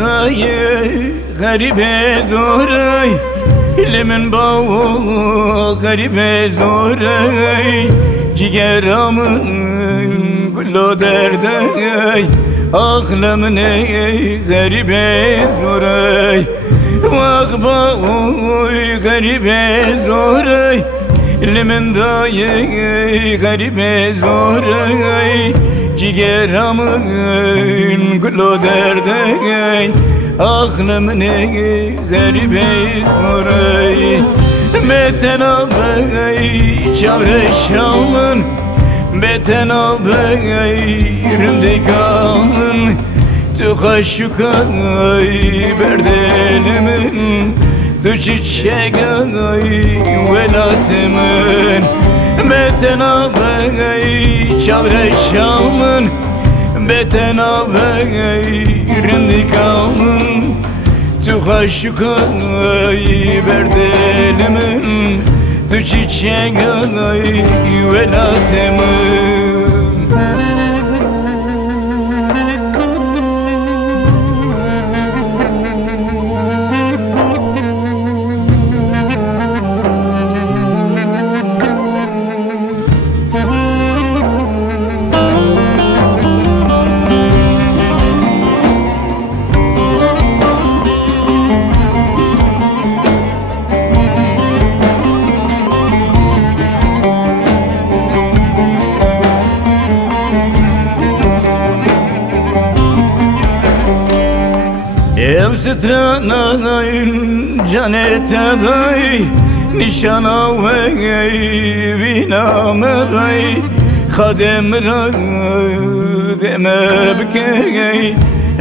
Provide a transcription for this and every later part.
Dayı garibe zoray, ilimin bağı garibe zoray, cigeramın güllo derdey, aklımın garibe zoray, vak bağı garibe zoray, ilimin dayı garibe zoray, cigeramın güllo derdey, aklımın garibe zoray. Beten ağabey çavreşamın, beten ağabey rındikamın, tukaşukay berdelimin, tu çiçeğay velatımın. Beten ağabey çavreşamın, beten ağabey rındikamın, tukaşukay berdelimin, tu çiçeğay velatımın. Ev stranayın canete bey, nişana ve viname bey, kadem ra deme bkey,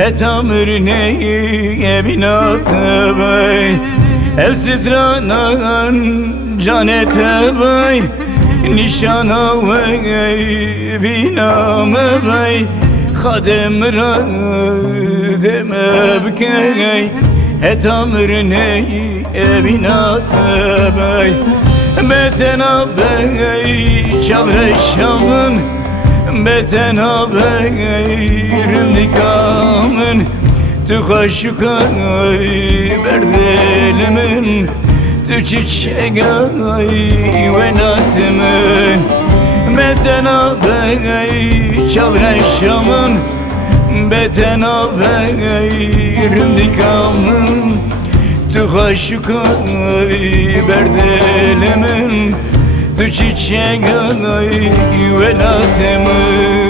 etamir neyi evinate bey. Ev stranayın canete bey, nişana ve viname bey, kadem ra deme bkey, etamir neyi evinate bey. Beten ağabey çavreşamın, beten ağabey rındikamın, tukaşukay berdelimin, tu çiçeğay velatımın. Beten ağabey çavreşamın, beten ağabey rındikamın, tukaşukay berdelimin, tu çiçeğay velatımın.